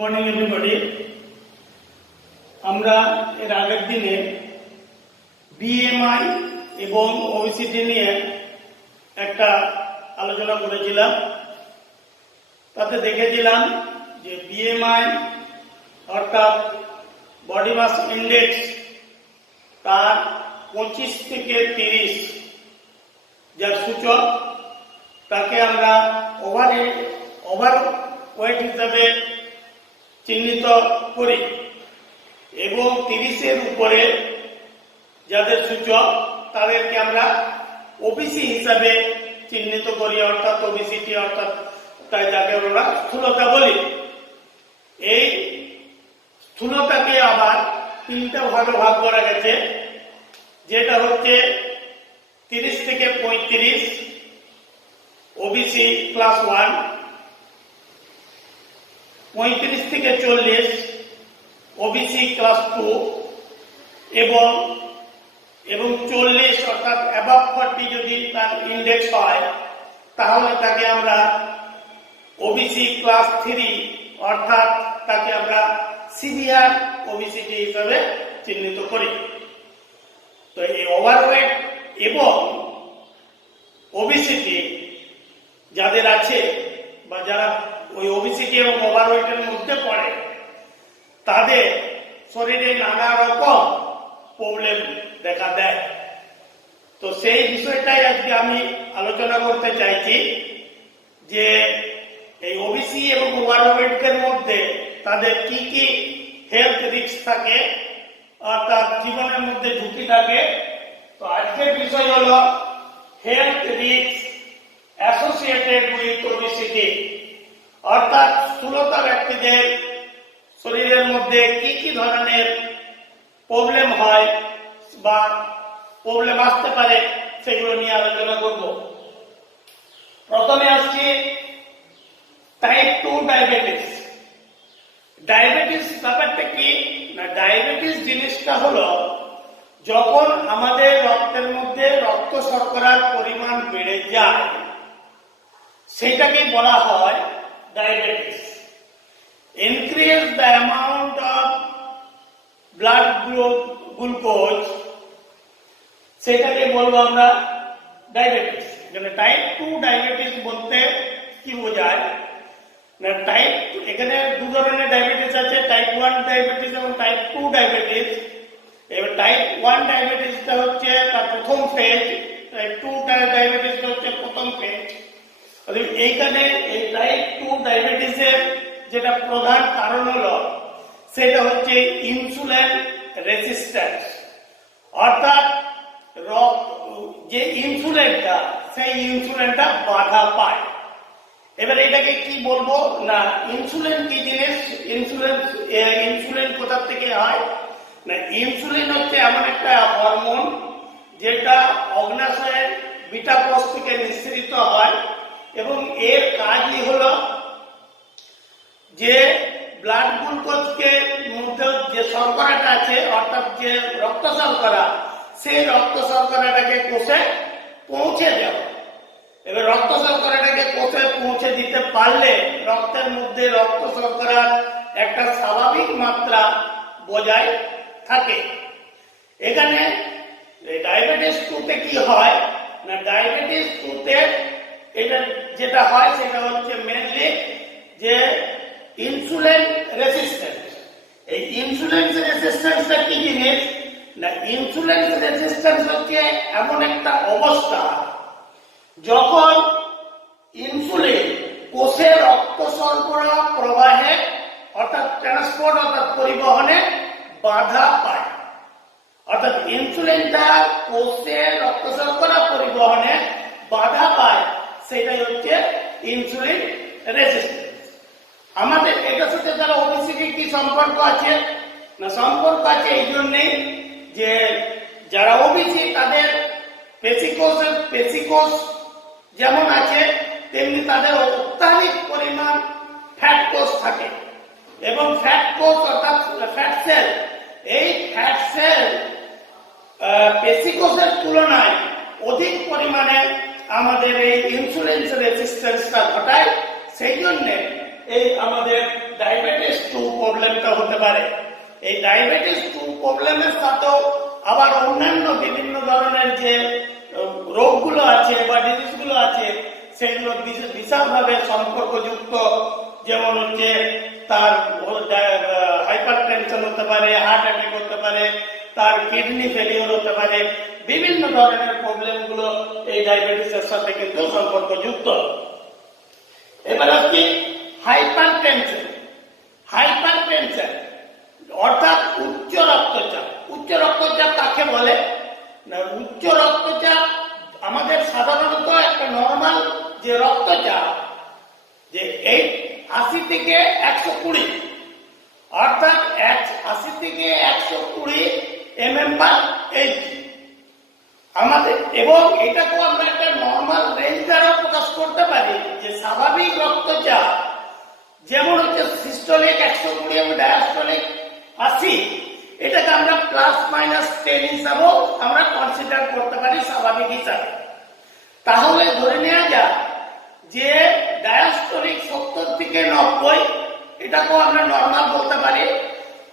Morning everybody. আমরা এর আগের দিনে বিএমআই এবং ওবেসিটি নিয়ে একটা আলোচনা করেছিলাম। তাতে দেখেছিলাম যে বিএমআই অর্থাৎ বডি মাস ইন্ডেক্স তার 25 থেকে 30 যার সূচক তাকে আমরা ওভার ওয়েট হিসাবে চিহ্নিত করি এবং 30-এর উপরে যাদের সূচক তাদেরকে আমরা ওবিসি হিসাবে চিহ্নিত করি, অর্থাৎ ওবিসিটি, অর্থাৎ তাই যাকে আমরা স্থূলতা বলি। এই স্থূলতাকে আবার 3টা ভাগে ভাগ করা গেছে, যেটা হচ্ছে 30 থেকে 35 ওবিসি ক্লাস 1, 35 থেকে 40 ওবিসি ক্লাস 2 এবং 40 অর্থাৎ অ্যাবাভ 40 যদি তার ইন্ডেক্স হয় তাহলে তাকে আমরা ওবিসি ক্লাস 3 অর্থাৎ তাকে আমরা সিভিয়ার ওবিসিটি হিসাবে চিহ্নিত করি। তো এই ওভারওয়েট এবং ওবিসিটি যাদের আছে বা যারা ওই ওবিসিটি এবং ওভারওয়েটের মধ্যে পড়ে তাদের শরীরে নানা রকম প্রবলেম দেখা দেয়। তো সেই বিষয়টাই আজকে আমি আলোচনা করতে চাইছি যে এই ওবিসি এবং ওভারওয়েটের মধ্যে তাদের কি কি হেলথ রিস্ক থাকে, অর্থাৎ জীবনের মধ্যে ঝুঁকি থাকে। তো আজকের বিষয় হলো health risk associated with obesity, অর্থাৎ স্থূলতা ব্যক্তিদের শরীরের মধ্যে কি কি ধরনের প্রবলেম হয় বা প্রবলেম আসতে পারে সেগুলো নিয়ে আলোচনা করব। প্রথমে আসছি টাইপ 2 ডায়াবেটিস। ডায়াবেটিস ব্যাপারটা কি না, ডায়াবেটিস জিনিসটা হলো যখন আমাদের রক্তের মধ্যে রক্ত শর্করার পরিমাণ বেড়ে যায় সেটাকে বলা হয় diabetes. Increase the amount of blood glucose, সেটাকে বলবো আমরা ডায়াবেটিস। এখানে টাইপ 2 ডায়াবেটিস বলতে কি বোঝায় না, এখানে দু ধরনের ডায়াবেটিস আছে, টাইপ 1 ডায়াবেটিস এবং টাইপ 2 ডায়াবেটিস। এবার টাইপ 1 ডায়াবেটিসটা হচ্ছে তার প্রথম ফেজ, টাইপ 2 ডায়াবেটিসটা হচ্ছে প্রথম ফেজ। এইখানে এই টাইপ 2 ডায়াবেটিসের যেটা প্রধান কারণ হলো সেটা হচ্ছে ইনসুলিন রেজিস্ট্যান্স, অর্থাৎ যে ইনসুলিনটা সেই ইনসুলিনটা বাধা পায়। এবার এটাকে কি বলবো না, ইনসুলিন কি জিনিস, ইনসুলিন কোথা থেকে হয় না, ইনসুলিন হচ্ছে এমন একটা হরমোন যেটা অগ্নাশয়ের বিটা কোষ থেকে নিঃসৃত হয় এবং এর কাজই হলো যে ব্লাড গ্লুকোজকে মধ্যে যে শর্করাটা আছে অর্থাৎ যে রক্ত শর্করা, সেই রক্ত শর্করাটাকে কোষে পৌঁছে দেওয়া। এবার রক্ত শর্করাটাকে কোষে পৌঁছে দিতে পারলে রক্তের মধ্যে রক্ত শর্করার একটা স্বাভাবিক মাত্রা বজায় থাকে। এখানে ডায়াবেটিস 2-তে কি হয় না, ডায়াবেটিস 2-তে এটা যেটা হয় সেটা হচ্ছে মেনলি যে ইনসুলিন রেজিস্ট্যান্স। এই ইনসুলিন রেজিস্ট্যান্সটা কি জিনিস না, ইনসুলিন রেজিস্ট্যান্স হচ্ছে এমন একটা অবস্থা যখন ইনসুলিন কোষে রক্ত শর্করা প্রবাহে অর্থাৎ ট্রান্সপোর্ট অর্থাৎ পরিবহনে বাধা পায়। অর্থাৎ ইনসুলিনটা কোষে রক্ত শর্করা পরিবহনে বাধা পায়, সেটাই হচ্ছে ইনসুলিন রেজিস্ট্যান্স। আমাদের এটার সাথে তারা ওবেসিটি কি সম্পর্ক আছে না, সম্পর্ক আছে এই জন্যেই যে যারা ওবেসি তাদের পেশিকোষ যেমন আছে তেমনি তাদের অত্যাধিক পরিমাণ ফ্যাট কোষ থাকে এবং ফ্যাট কোষ অর্থাৎ ফ্যাট সেল, এই ফ্যাট সেল পেশিকোষের তুলনায় অধিক পরিমাণে আমাদের এই ইনসুলিন রেজিস্ট্যান্সটা ঘটায়। সেই জন্য এই আমাদের ডায়াবেটিস 2 প্রবলেমটা হতে পারে। এই ডায়াবেটিস 2 প্রবলেমের সাথেও আবার অন্যান্য বিভিন্ন ধরনের যে রোগগুলো আছে বা ডিজিজগুলো আছে সেগুলো বিশালভাবে সম্পর্কযুক্ত, যেমন হচ্ছে তার হাইপার টেনশন হতে পারে, হার্ট অ্যাটাক হতে পারে, তার কিডনি ফেলিওর হতে পারে, বিভিন্ন ধরনের প্রবলেমগুলো এই ডায়াবেটিসের সাথে কিন্তু সম্পর্কযুক্ত। এবার হচ্ছে হাইপার টেনশন। হাইপার টেনশন অর্থাৎ উচ্চ রক্তচাপ। উচ্চ রক্তচাপ কাকে বলে না? উচ্চ রক্তচাপ আমাদের সাধারণত একটা নর্মাল যে রক্তচাপ যে 80 থেকে 120, অর্থাৎ 80 থেকে 120 mm/Hg আমাদের, এবং এটাকেও আমরা একটা নর্মাল রেঞ্জ দ্বারা প্রকাশ করতে পারি যে স্বাভাবিক রক্তচাপ যেমন হচ্ছে সিস্টোলিক 120 এবং ডায়াস্টোলিক 80, এটাকে আমরা +-10 হিসাবেও আমরা কনসিডার করতে পারি স্বাভাবিক হিসাবে। তাহলে ধরে নেওয়া যায় যে ডায়াস্টোলিক 70 থেকে 90, এটাকেও আমরা নর্মাল বলতে পারি।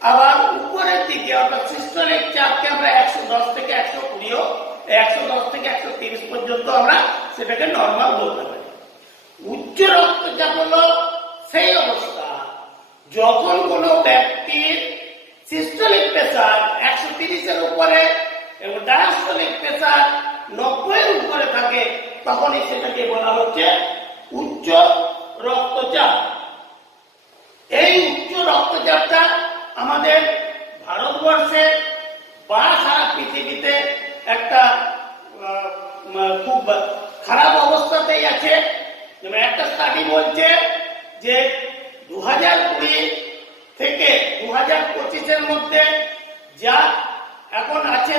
আবার উপরের দিকে অর্থাৎ সিস্টোলিক চাপকে আমরা 110 থেকে 120, 110 থেকে 130 পর্যন্ত আমরা সেটাকে নর্মাল বলতে পারি। উচ্চ রক্তচাপ হলো সেই অবস্থা যখন কোনো ব্যক্তির সিস্টোলিক প্রেসার 130 এর উপরে এবং ডায়াস্টোলিক প্রেসার 90 এর উপরে থাকে, তখনই সেটাকে বলা হচ্ছে উচ্চ রক্তচাপ। এই উচ্চ রক্তচাপটা আমাদের ভারতবর্ষে বা সারা পৃথিবীতে একটা খুব খারাপ অবস্থাতেই আছে। যেমন একটা স্টাডি বলছে যে 2020 থেকে 2025 এর মধ্যে যা এখন আছে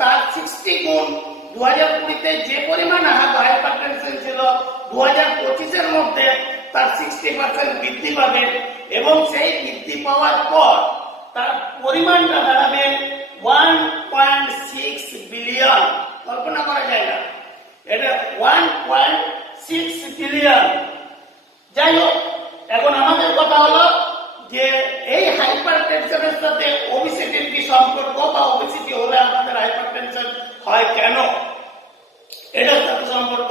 তার 60 গুণ 2020-তে যে পরিমাণ হাইপারটেনশন ছিল 2025 এর মধ্যে তার 60% বৃদ্ধি পাবে, এবং সেই বৃদ্ধি পাওয়ার পর তার পরিমাণটা দাঁড়াবে 1.6 বিলিয়ন। কল্পনা করা যায় না, এটা 1.6 বিলিয়ন। যাই হোক, এখন আমাদের কথা হলো যে এই হাইপারটেনশনের সাথে ওবেসিটির কি সম্পর্ক, বা ওবেসিটি হলে আমাদের হাইপারটেনশন হয় কেন, এটার সাথে সম্পর্ক।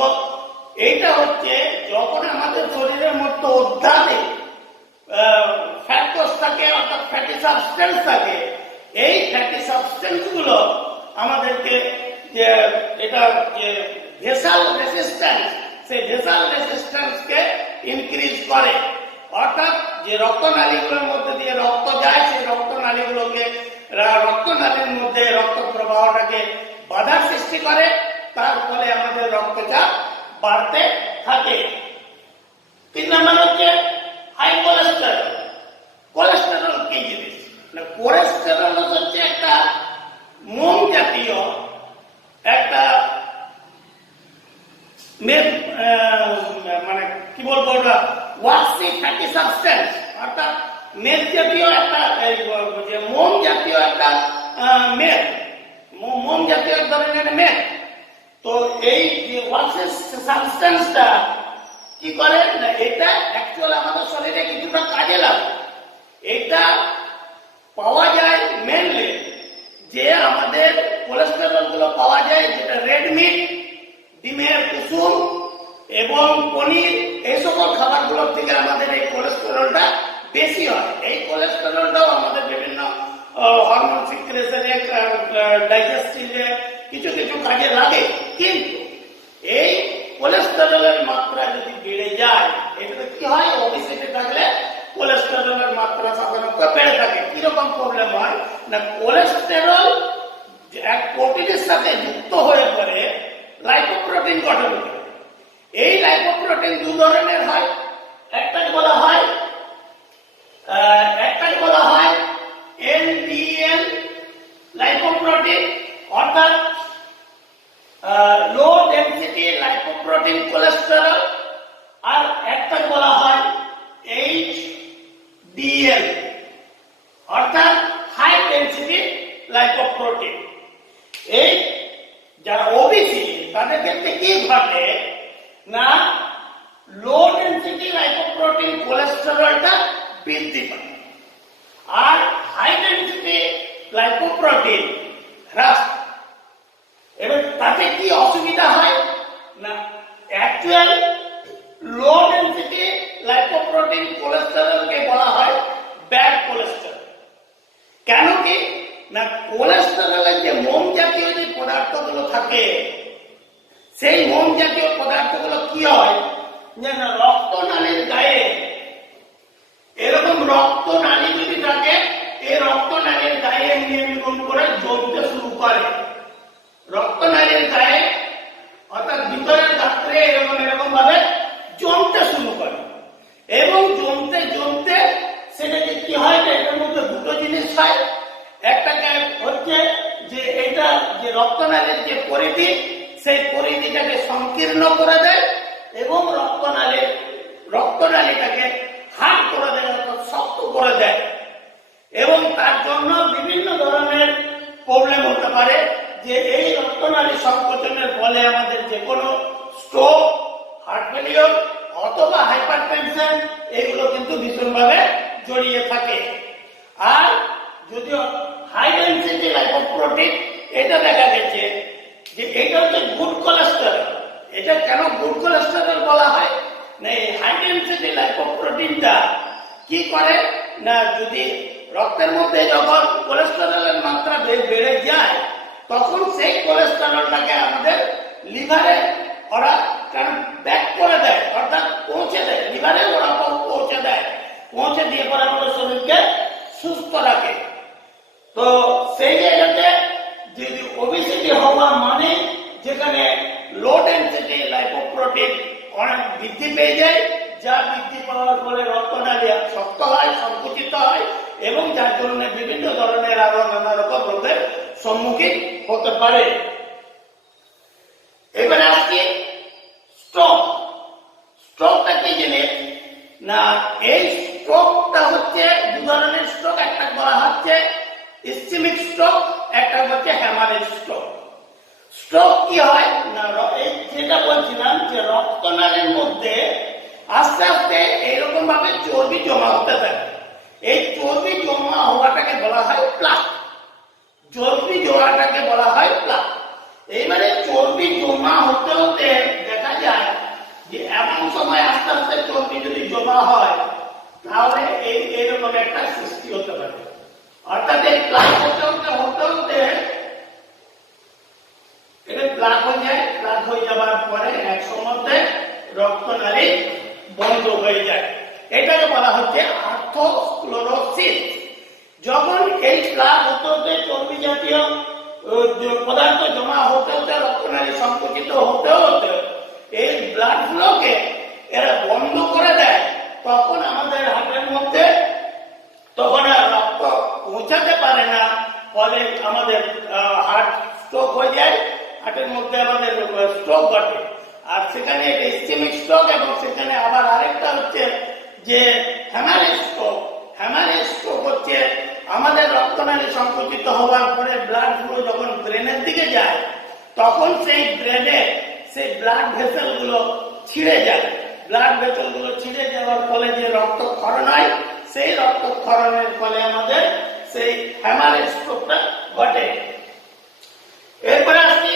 এইটা হচ্ছে যখন আমাদের শরীরের মধ্যে অত্যাধিক ফ্যাক্টস থাকে অর্থাৎ ফ্যাটি সাবস্টেন্স থাকে, এই ফ্যাটি সাবস্টেন্স গুলো আমাদেরকে যে এটা যে ভেসাল রেজিস্ট্যান্স, সেই ভেসাল রেজিস্ট্যান্সকে ইনক্রিজ করে। অর্থাৎ যে রক্তনালীগুলোর মধ্যে দিয়ে রক্ত যায়, সেই রক্তনালীগুলোকে রক্তনালীর মধ্যে রক্ত প্রবাহটাকে বাধার সৃষ্টি করে, তার ফলে আমাদের রক্তচাপ বাড়তে থাকে। 3 নম্বর হচ্ছে হাই কোলেস্টেরল। কোলেস্টেরল কি জিনিস না? কোলেস্টেরল হচ্ছে একটা মোম জাতীয় একটা মানে কি বলবো, ওটা ওয়াক্সি ফ্যাটি সাবস্টেন্স, অর্থাৎ মেদ জাতীয় একটা যে মোম জাতীয় একটা মেদ, মোম জাতীয় এক ধরনের মেদ। তো এই যে ওয়াক্সি সাবস্টেন্সটা কি করে না, এটা অ্যাকচুয়ালি আমাদের শরীরে কিছুটা কাজে লাগে। এটা পাওয়া যায় মেনলি যে আমাদের কোলেস্টেরল গুলো পাওয়া যায় যেটা রেড মিট, ডিমের কুসুম এবং পনির, এই সকল খাবারগুলোর থেকে আমাদের এই কোলেস্টেরলটা বেশি হয়। এই কোলেস্টেরলটাও আমাদের বিভিন্ন হরমোন সিক্রেশনে, ডাইজেস্টিভে কিছু কিছু কাজে লাগে। কিন্তু এই কোলেস্টেরলের মাত্রা যদি বেড়ে যায়, এটা কি হয়, ওবেসিটি থাকলে কোলেস্টেরলের মাত্রা সাধারণত বেড়ে থাকে। কিরকম প্রবলেম হয় না, কোলেস্টেরল এক প্রোটিনের সাথে যুক্ত হয়ে পড়ে লাইপোপ্রোটিন গঠন করে। এই লাইপোপ্রোটিন 2 ধরনের হয়। একটাকে বলা হয় LDL লাইপোপ্রোটিন, অর্থাৎ লো ডেনসিটি লাইপোপ্রোটিন কোলেস্টেরল, আর একটাকে বলা হয় HDL অর্থাৎ হাই ডেনসিটি লাইপোপ্রোটিন। এই যারা ওবেসিটি তাদের ক্ষেত্রে কি ঘটে না, লো ডেনসিটি লাইপোপ্রোটিন কোলেস্টেরলটা বৃদ্ধি পায়। আর হাই ডেন্সিটি লাইপোপ্রোটিন হ্রাস। এবার তাতে কি অসুবিধা হয় না, অ্যাকচুয়াল লো ডেন্সিটি লাইপোপ্রোটিন কোলেস্টেরলকে বলা হয় ব্যাড কোলেস্টেরল। কেন কি না, কোলেস্টেরলের যে মোম জাতীয় যে পদার্থগুলো থাকে, সেই মোম জাতীয় পদার্থগুলো কি হয় যে রক্তনালীর গায়ে, এরকম রক্তনালী যদি থাকে, এই রক্তনালীর গায়ে নিয়মিত করে জমতে শুরু করে। রক্তনালীর গায়ে অর্থাৎ ভিতরের গাত্রে এরকম এরকম ভাবে জমতে শুরু করে এবং জমতে জমতে সেটা কি হয় না, এটার মধ্যে দুটো জিনিস হয়। একটা হচ্ছে যে এটা যে রক্তনালীর যে পরিধি, সেই পরিধিটাকে সংকীর্ণ করে দেয় এবং রক্তনালীটাকে হার্ড করে দেয়, অর্থাৎ শক্ত করে দেয়। এবং তার জন্য বিভিন্ন ধরনের প্রবলেম হতে পারে, যে এই রক্তনালী সংকোচনের ফলে আমাদের যে কোনো স্ট্রোক, হার্ট ফেলিওর অথবা হাইপারটেনশন এগুলো কিন্তু ভীষণভাবে জড়িয়ে থাকে। আর যদিও হাই ডেন্সিটি লাইপোপ্রোটিন, এটা দেখা গেছে যে এটা হচ্ছে গুড কোলেস্টেরল। এটা কেন গুড কোলেস্টেরল বলা হয় না, এই হাই ডেন্সিটি লাইপোপ্রোটিনটা কি করে না, যদি রক্তের মধ্যে যখন কোলেস্টেরলের মাত্রা বেড়ে যায়, তখন সেই কোলেস্টেরলটাকে আমাদের লিভারে ওরা ব্যাক করে দেয়, অর্থাৎ পৌঁছে দেয়, লিভারে ওরা পৌঁছে দেয়, পৌঁছে দিয়ে পরে আমাদের শরীরকে সুস্থ রাখে। তো সেই জায়গাতে যদি ওবেসিটি হওয়া মানে যেখানে লো ডেন্সিটি লাইপোপ্রোটিন অনেক বৃদ্ধি পেয়ে যায়, যা বৃদ্ধি পাওয়ার ফলে রক্তনালী শক্ত হয়, সংকুচিত হয় এবং যার জন্য বিভিন্ন ধরনের আরো নানা রকম রোগের সম্মুখীন হতে পারে। এবারে আসছি স্ট্রোক। স্ট্রোকটা কি জিনিস না, এই স্ট্রোকটা হচ্ছে দু ধরনের স্ট্রোক। একটা বলা হচ্ছে ইসকেমিক স্ট্রোক, একটা হচ্ছে হ্যামারেজ স্ট্রোক। স্ট্রোক কি হয় না, এই যেটা বলছিলাম যে রক্তনালীর মধ্যে আস্তে আস্তে এইরকম ভাবে চর্বি জমা হতে থাকে। এই চর্বি জমা হওয়াটাকে বলা হয় প্লাক। চর্বি জমাটাকে বলা হয় প্লাক। এইবারে চর্বি জমা হতে হতে দেখা যায় যে এমন সময় আস্তে আস্তে চর্বি যদি জমা হয়, তাহলে এইরকম একটা সৃষ্টি হতে পারে। অর্থাৎ এই প্লাক হতে হতে হতে হতে এটা প্লাক হয়ে যায়। প্লাক হয়ে যাওয়ার পরে এক সময়তে রক্তনালী বন্ধ হয়ে যায়। এটাকে বলা হচ্ছে আর্থ্রোস্ক্লেরোসিস। যখন এই প্লাক হতে হতে চর্বি জাতীয় পদার্থ জমা হতে হতে রক্তনালী সংকুচিত হতে হতে এই ব্লাড ফ্লোকে এরা বন্ধ করে দেয়, তখন আমাদের হার্টের মধ্যে তখন আর রক্ত পৌঁছাতে পারে না, ফলে আমাদের হার্ট স্ট্রোক হয়ে যায়। হার্টের মধ্যে আমাদের স্ট্রোক ঘটে। আর সেখানে ইসকেমিক স্ট্রোক এবং সেখানে আবার আরেকটা হচ্ছে যে হ্যামারেজ স্ট্রোক। হ্যামারেজ স্ট্রোক হচ্ছে আমাদের রক্তনালী সংকুচিত হওয়ার পরে ব্লাড ফ্লো যখন ব্রেনের দিকে যায়, তখন সেই ব্রেনে সেই ব্লাড ভেসেল গুলো ছিঁড়ে যায়। ব্লাড ভেসেল গুলো ছিঁড়ে যাওয়ার ফলে যে রক্তক্ষরণ হয়, সেই রক্তক্ষরণের ফলে আমাদের সেই হ্যামারেজ স্ট্রোকটা ঘটে। এরপরে আসছি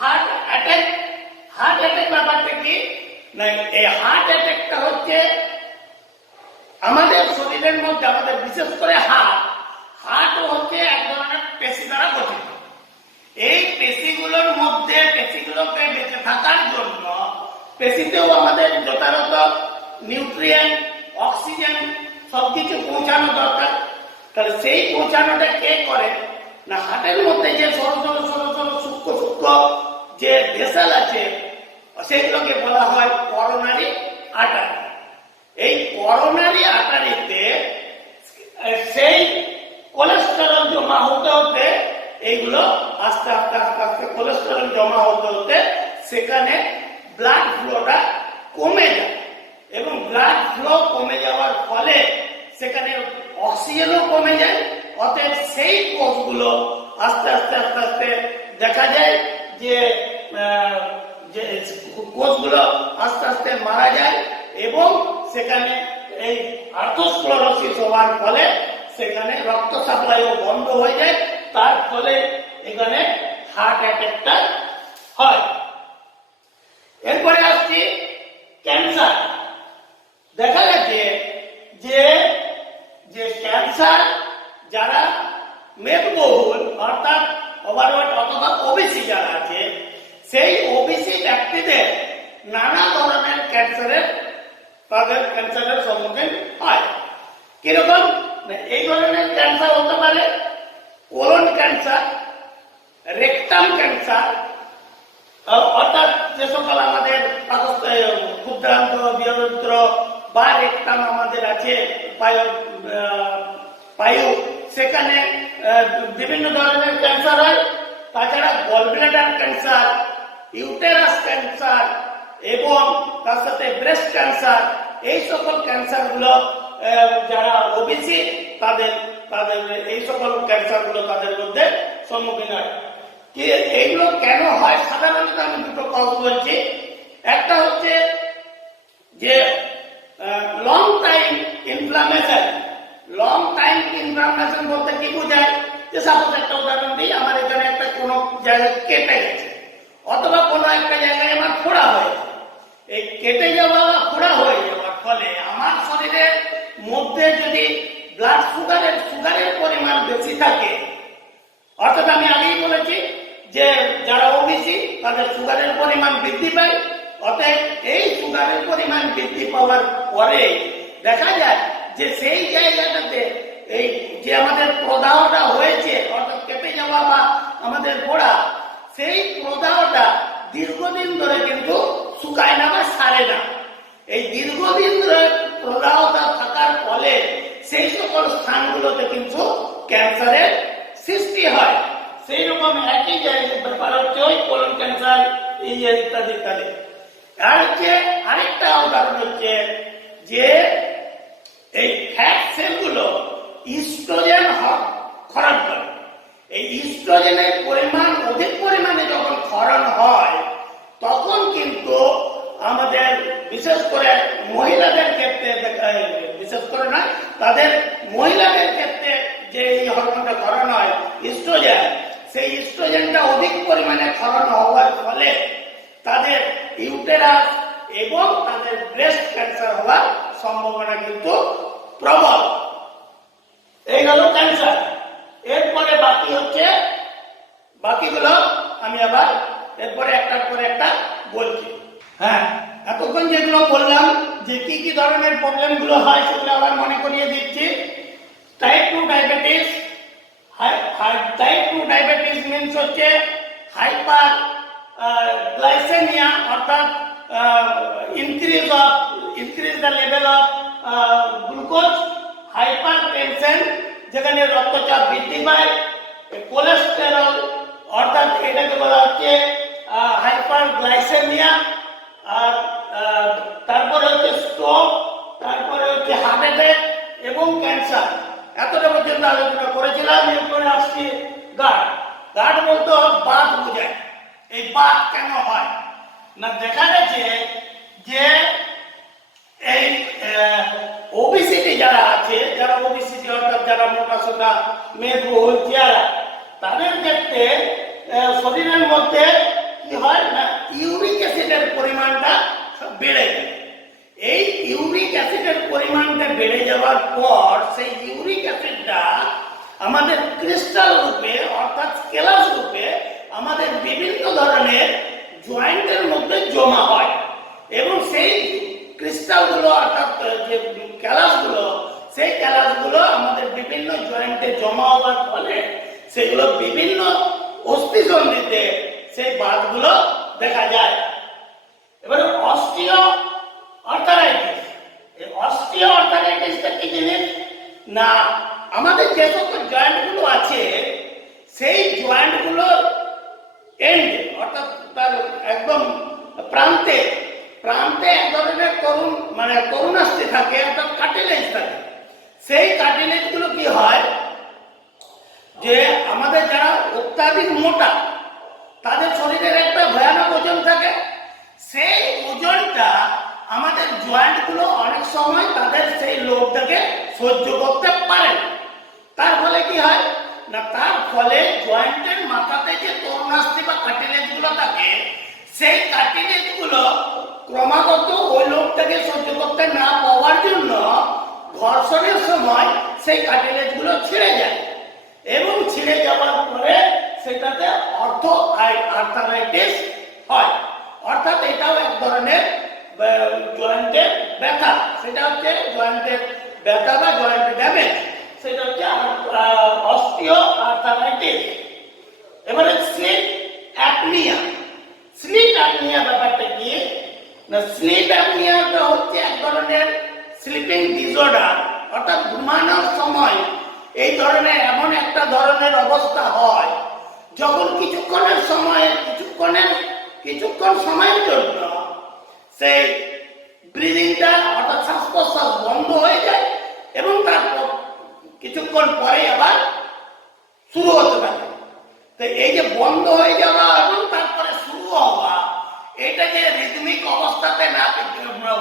হার্ট অ্যাটাক। হার্ট অ্যাটাক ব্যাপারটা কি না, এই হার্ট অ্যাটাকটা হচ্ছে আমাদের শরীরের মধ্যে, আমাদের বিশেষ করে হার্ট হচ্ছে এক ধরনের পেশি দ্বারা গঠিত। এই পেশিগুলোর মধ্যে পেশিগুলোকে বেঁচে থাকার জন্য পেশিতেও আমাদের যথাযথ নিউট্রিয়েন্ট, অক্সিজেন সবকিছু পৌঁছানো দরকার। তাহলে সেই পৌঁছানোটা কে করে না, হার্টের মধ্যে যে সরু সূক্ষ্ম সূক্ষ্ম যে ভেসেল আছে সেগুলোকে বলা হয় করোনারি আর্টারি। এই করোনারি আর্টারিতে সেই কোলেস্টেরল জমা হতে হতে এইগুলো আস্তে আস্তে আস্তে আস্তে কোলেস্টেরল জমা হতে হতে সেখানে ব্লাড ফ্লোটা কমে যায় এবং ব্লাড ফ্লো কমে যাওয়ার ফলে সেখানে অক্সিজেনও কমে যায়। অতএব সেই কোষগুলো আস্তে আস্তে আস্তে আস্তে দেখা যায় যে কোষগুলো আস্তে আস্তে মারা যায় এবং সেখানে এই আর্থোস্ক্লেরোসিস হওয়ার ফলে সেখানে রক্ত সাপ্লাইও বন্ধ হয়ে যায়, তার ফলে এখানে হার্ট অ্যাটাকটা হয়। এরপরে আসছি ক্যান্সার। দেখা গেছে যে যে ক্যান্সার যারা মেদবহুল অর্থাৎ ওভারওয়েট অথবা ওবিসি যারা আছে, সেই ওবিসি ব্যক্তিদের নানা ধরনের ক্যান্সারের সম্মুখীন হয়। কিরকম? এই ধরনের ক্যান্সার হতে পারে কোলন ক্যান্সার, রেকটাম ক্যান্সার, অর্থাৎ যে সকল আমাদের ক্ষুদ্রান্ত বৃহত্তর বা রেকটাম আমাদের আছে পায়ু, সেখানে বিভিন্ন ধরনের ক্যান্সার হয়। তাছাড়া গলব্লাডার ক্যান্সার, ইউটেরাস ক্যান্সার এবং তার সাথে ব্রেস্ট ক্যান্সার, এই সকল ক্যান্সারগুলো যারা ওবিসি তাদের এই সকল ক্যান্সারগুলো তাদের মধ্যে সম্মুখীন হয়। এইগুলো কেন হয়? সাধারণত আমি দুটো কজ বলছি। একটা হচ্ছে যে long time inflammation. Long time inflammation বলতে কি বোঝায়? যে সাপোজ একটা উদাহরণ দিই, আমার এখানে একটা কোনো জায়গায় কেটে গেছে অথবা কোনো একটা জায়গায় আমার ফোড়া হয়েছে। এই কেটে যাওয়া বা ফোড়া হয়ে যাওয়ার ফলে আমার শরীরের মধ্যে যদি ব্লাড সুগারের পরিমাণ বেশি থাকে, অর্থাৎ আমি আগেই বলেছি যে যারা ওবিসি তাদের সুগারের পরিমাণ বৃদ্ধি পায়। অতএব এই সুগারের পরিমাণ বৃদ্ধি পাওয়ার পরে দেখা যায় যে সেই জায়গাটাতে এই যে আমাদের প্রদাহটা হয়েছে অর্থাৎ কেটে যাওয়া বা আমাদের ফোড়া, সেই প্রদাহটা দীর্ঘদিন ধরে কিন্তু শুকায় না বা সারে না। এই দীর্ঘদিন ধরে প্রদাহটা থাকার ফলে সেই সকল স্থানগুলোতে কিন্তু ক্যান্সারের সৃষ্টি হয়। সেই রকম একই জায়গায় ব্যাপার হচ্ছে ওই কোলন ক্যান্সার ইত্যাদি ইত্যাদি। আর হচ্ছে আরেকটা উদাহরণ হচ্ছে যে এই ফ্যাট সেলগুলো ইস্ট্রোজেন ক্ষরণ করে। এই ইস্ট্রোজেনের পরিমাণ অধিক পরিমাণে যখন ক্ষরণ হয় তখন কিন্তু আমাদের বিশেষ করে মহিলাদের ক্ষেত্রে, বিশেষ করে না তাদের মহিলাদের ক্ষেত্রে যে এই হরমোনটা ক্ষরণ হয় ইস্ট্রোজেন, সেই ইস্ট্রোজেনটা অধিক পরিমাণে ক্ষরণ হওয়ার ফলে তাদের ইউটেরাস এবং তাদের ব্রেস্ট ক্যান্সার হওয়ার সম্ভাবনা কিন্তু প্রবল। এই হলো ক্যান্সার। এরপরে বাকি হচ্ছে, বাকিগুলো আমি আবার এরপরে একটার পরে একটা বলছি। হ্যাঁ, এতক্ষণ যেগুলো বললাম যে কি কি ধরনের প্রবলেম গুলো হয় সেগুলো আবার মনে করিয়ে দিচ্ছি। Type 2 diabetes. Type 2 diabetes means হচ্ছে হাইপার গ্লাইসেমিয়া, অর্থাৎ increase the level of glucose, hypertension যেখানে রক্তচাপ বৃদ্ধি পায়, কোলেস্টেরল অর্থাৎ এটাকে বলা হচ্ছে হাইপারগ্লাইসেমিয়া, আর তারপরে হচ্ছে স্ট্রোক, তারপরে হচ্ছে হার্ট অ্যাটাক এবং ক্যান্সার। এতটা পর্যন্ত আলোচনা করেছিলাম। এরপরে আসছি গার্ড। গার্ড বলতে বাত বোঝায়। এই বাত কেন হয় না, দেখা গেছে যে এই ওবিসিটি যারা আছে, যারা ওবিসিটি অর্থাৎ যারা মোটা সোটা মেদবহুল চেহারা, তাদের ক্ষেত্রে শরীরের মধ্যে কি হয় না, ইউরিক অ্যাসিডের পরিমাণটা বেড়ে যায়। এই ইউরিক অ্যাসিডের পরিমাণটা বেড়ে যাওয়ার পর সেই ইউরিক অ্যাসিডটা আমাদের ক্রিস্টাল রূপে অর্থাৎ স্কেলাস রূপে আমাদের বিভিন্ন ধরনের জয়েন্টের মধ্যে জমা হয় এবং সেই ক্রিস্টালগুলো অর্থাৎ যে ক্যালাসগুলো, সেই ক্যালাসগুলো আমাদের বিভিন্ন জয়েন্টে জমা হওয়ার ফলে সেগুলো বিভিন্ন অস্থিসন্ধিতে সেই বাতগুলো দেখা যায়। এবার অস্টিও আর্থারাইটিস। এই অস্টিও আর্থারাইটিসটা কি জিনিস না, আমাদের যে সকল জয়েন্টগুলো আছে সেই জয়েন্টগুলোর এন্ড অর্থাৎ তার একদম প্রান্তে এক ধরনের তরুণাস্থি থাকে, অর্থাৎ কার্টিলেজ থাকে। সেই কার্টিলেজ গুলো কি হয় যে আমাদের যারা অত্যাধিক মোটা তাদের শরীরের একটা ভয়ানক ওজন থাকে, সেই ওজনটা আমাদের জয়েন্ট গুলো অনেক সময় তাদের সেই লোডটাকে সহ্য করতে পারে না। তার ফলে কি হয় না, তার ফলে জয়েন্টের মাথাতে যে তরুণাস্থি বা কার্টিলেজ গুলো থাকে, সেই কার্টিলেজ গুলো ক্রমাগত ওই লোডটাকে সহ্য করতে না পাওয়ার জন্য ঘর্ষণের সময় সেই কার্টিলেজ গুলো ছিঁড়ে যায় এবং ছিঁড়ে যাওয়ার পরে সেটাতে আর্থারাইটিস হয়। অর্থাৎ এটাও এক ধরনের জয়েন্টের ব্যথা। সেটা হচ্ছে জয়েন্টের ব্যথা বা জয়েন্ট ড্যামেজ, সেটা হচ্ছে অস্টিও আর্থারাইটিস। এবারে স্লিপ অ্যাপনিয়া। স্লিপ অ্যাপনিয়া ব্যাপারটা কি না, স্লিপ অ্যাপনিয়াটা হচ্ছে এক ধরনের স্লিপিং ডিসঅর্ডার, অর্থাৎ ঘুমানোর সময় এই ধরনের এমন একটা ধরনের অবস্থা হয় যখন কিছুক্ষণ সময়ের জন্য সেই ব্রিদিংটা অর্থাৎ শ্বাস প্রশ্বাস বন্ধ হয়ে যায় এবং তারপর কিছুক্ষণ পরে আবার শুরু হতে থাকে। তো এই যে বন্ধ হয়ে যাওয়া এবং তারপরে শুরু হওয়া, এটা যে রিদমিক অবস্থাতে না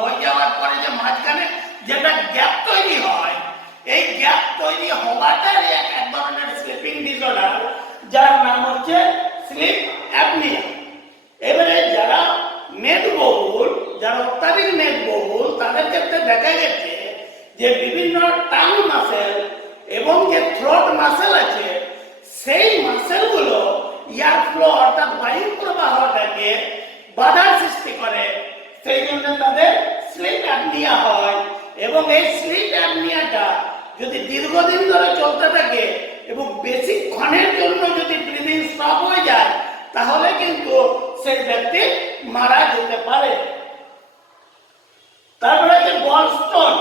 হয়ে যাওয়ার পরে যে মাঝখানে যেটা গ্যাপ তৈরি হয়, এই গ্যাপ তৈরি হওয়াটাই এক ধরনের স্লিপিং ডিসঅর্ডার, যার নাম হচ্ছে স্লিপ অ্যাপনিয়া। এবারে যারা মেদবহুল, যারা অত্যাধিক মেদবহুল, তাদের ক্ষেত্রে দেখা গেছে যে বিভিন্ন টাং মাসেল এবং যে থ্রোট মাসেল আছে, সেই মাসেলগুলো এয়ার ফ্লো অর্থাৎ বায়ু প্রবাহটাকে বাধার সৃষ্টি করে। সেই জন্য তাদের স্লিপ অ্যাপনিয়া হয় এবং এই স্লিপ অ্যাপনিয়াটা যদি দীর্ঘদিন ধরে চলতে থাকে এবং বেশিক্ষণের জন্য যদি ব্রিদিং স্টপ হয়ে যায়, তাহলে কিন্তু সেই ব্যক্তি মারা যেতে পারে। তারপরে হচ্ছে গলস্টোন।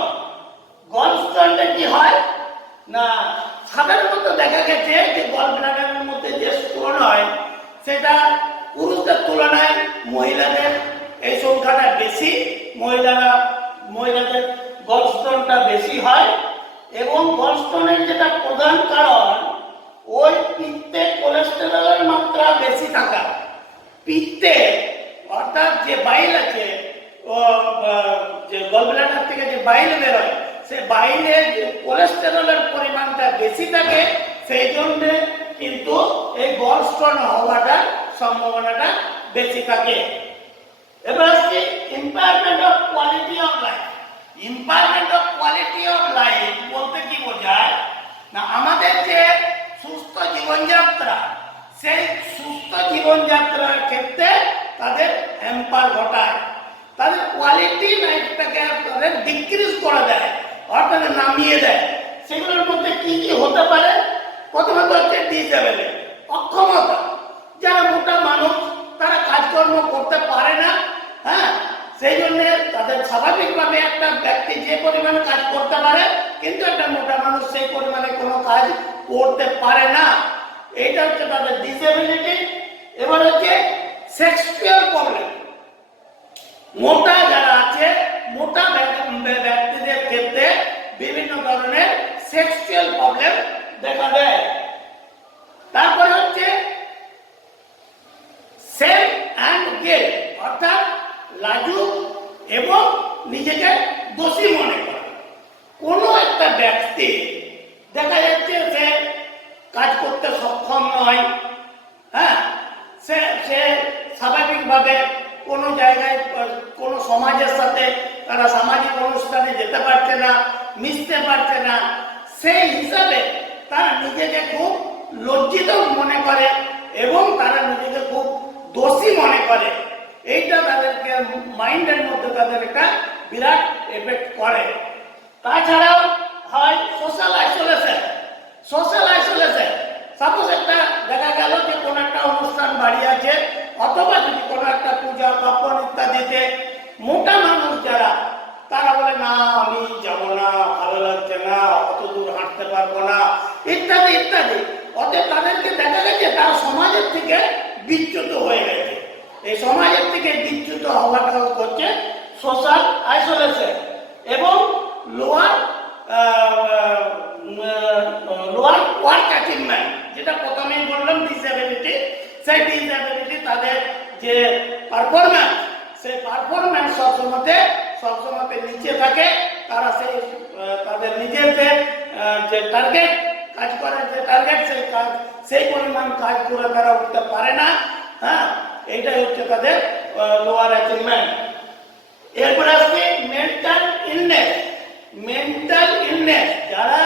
গলস্টোনটা কি হয় না, সাধারণত দেখা গেছে যে গল ব্লাডারের মধ্যে যে স্টোন হয় সেটা পুরুষদের তুলনায় মহিলাদের এই সংখ্যাটা বেশি। মহিলাদের গলস্টোনটা বেশি হয় এবং গলস্টোনের যেটা প্রধান কারণ ওই পিত্তে কোলেস্টেরলের মাত্রা বেশি থাকা। পিত্তে অর্থাৎ যে বাইল আছে, যে গলব্লাডার থেকে যে বাইল বেরোয়, সে বাইলে কোলেস্টেরলের পরিমাণটা বেশি থাকে, সেই জন্য কিন্তু এই গলস্টোন হওয়াটার সম্ভাবনাটা বেশি থাকে। এবার হচ্ছে impairment of quality of life. Impairment of quality of life বলতে কি বোঝায় না, আমাদের যে সুস্থ জীবনযাত্রা, সেই সুস্থ জীবনযাত্রার ক্ষেত্রে তাদের হ্যাম্পার ঘটায়, তাদের কোয়ালিটি লাইফটাকে তাদের ডিক্রিজ করে দেয়, অর্থাৎ নামিয়ে দেয়। সেগুলোর মধ্যে কি কি হতে পারে? প্রথমত হচ্ছে ডিসেবিলিটি, অক্ষমতা। যারা মোটা মানুষ, তারা কাজকর্ম করতে পারে না, হ্যাঁ, সেই জন্য তাদের স্বাভাবিকভাবে একটা ব্যক্তি যে পরিমাণে কাজ করতে পারে, কিন্তু একটা মোটা মানুষ সেই পরিমাণে কোনো কাজ করতে পারে না। এইটা হচ্ছে তাদের ডিসেবিলিটি। এবার হচ্ছে সেক্সুয়াল প্রবলেম। মোটা যারা আছে, মোটা ব্যক্তিদের ক্ষেত্রে বিভিন্ন ধরনের সেক্সুয়াল প্রবলেম দেখা দেয়। তারপরে হচ্ছে সেলফ অ্যান্ড গিল্ট, অর্থাৎ লাজুক এবং নিজেকে দোষী মনে করা। কোনো একটা ব্যক্তি দেখা যাচ্ছে সে কাজ করতে সক্ষম নয়, হ্যাঁ, সে স্বাভাবিকভাবে কোনো জায়গায় কোনো সমাজের সাথে তারা সামাজিক অনুষ্ঠানে যেতে পারছে না, মিশতে পারছে না, সেই হিসাবে তারা নিজেকে খুব লজ্জিত মনে করে এবং তারা নিজেকে খুব দোষী মনে করে। এইটা তাদেরকে মাইন্ডের মধ্যে তাদের একটা বিরাট এফেক্ট করে। তাছাড়াও হয় social isolation. Social isolation, suppose একটা দেখা গেল যে কোনো একটা অনুষ্ঠান বাড়ি আছে, অথবা যদি কোনো একটা পূজা পার্বণ ইত্যাদিতে মোটা মানুষ যারা, তারা বলে না আমি যাব না, ভালো লাগছে না, অত দূর হাঁটতে পারবো না, ইত্যাদি ইত্যাদি। অতএব তাদেরকে দেখা গেছে তারা সমাজের থেকে বিচ্যুত হয়ে গেছে। এই সমাজের থেকে বিচ্যুত হওয়াটা হচ্ছে সোশ্যাল আইসোলেশন। এবং লোয়ার ওয়ার্ক অ্যাচিভমেন্ট, যেটা প্রথমেই বললাম ডিসেবিলিটি, সেই ডিসেবিলিটি তাদের যে পারফরম্যান্স, সেই পারফরম্যান্স সবসময় নিচে থাকে, তারা সেই তাদের নিজের যে টার্গেট কাজ করার যে টার্গেট সেই পরিমাণ কাজ করে তারা উঠতে পারে না। হ্যাঁ, এইটাই হচ্ছে তাদের লোয়ার অ্যাচিভমেন্ট। এরপরে আসছে মেন্টাল ইলনেস। মেন্টাল ইলনেস, যারা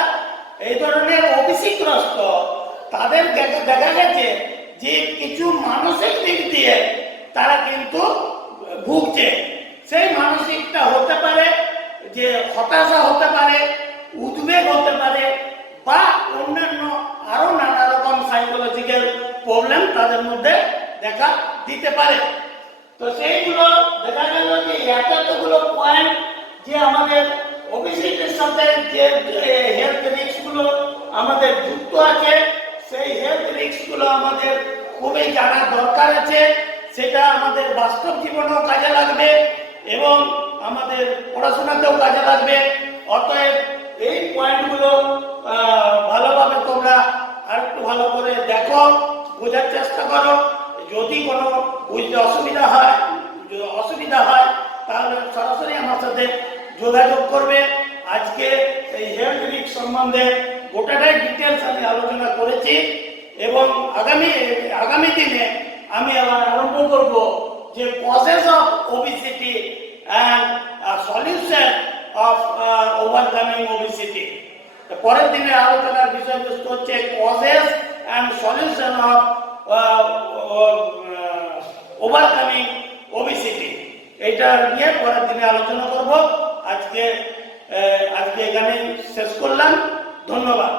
এই ধরনের ওবিসিগ্রস্ত তাদের দেখা গেছে যে কিছু মানসিক দিক দিয়ে তারা কিন্তু ভুগছে। সেই মানসিকটা হতে পারে যে হতাশা হতে পারে, উদ্বেগ হতে পারে, বা অন্যান্য আরো নানা রকম সাইকোলজিক্যাল প্রবলেম তাদের মধ্যে দেখা দিতে পারে। তো সেইগুলো দেখা গেল যে এতগুলো পয়েন্ট যে আমাদের ওবিসিটির সাথে যে হেলথ রিস্ক গুলো আমাদের যুক্ত আছে, সেই হেলথ রিস্ক গুলো আমাদের খুবই জানার দরকার আছে। সেটা আমাদের বাস্তব জীবনেও কাজে লাগবে এবং আমাদের পড়াশোনাতেও কাজে লাগবে। অতএব এই পয়েন্টগুলো ভালোভাবে তোমরা আর একটু ভালো করে দেখো, বোঝার চেষ্টা করো। যদি কোনো বুঝতে অসুবিধা হয় তাহলে সরাসরি আমার সাথে যোগাযোগ করবে। আজকে এই হেলথ রিস্ক সম্বন্ধে গোটাটাই ডিটেলস আমি আলোচনা করেছি এবং আগামী দিনে আমি আবার আরম্ভ করব যে causes of obesity and solution of overcoming obesity. পরের দিনে আলোচনার বিষয়বস্তু হচ্ছে causes and solution of overcoming obesity. এইটা নিয়ে পরের দিনে আলোচনা করব। আজকে এখানে শেষ করলাম। ধন্যবাদ।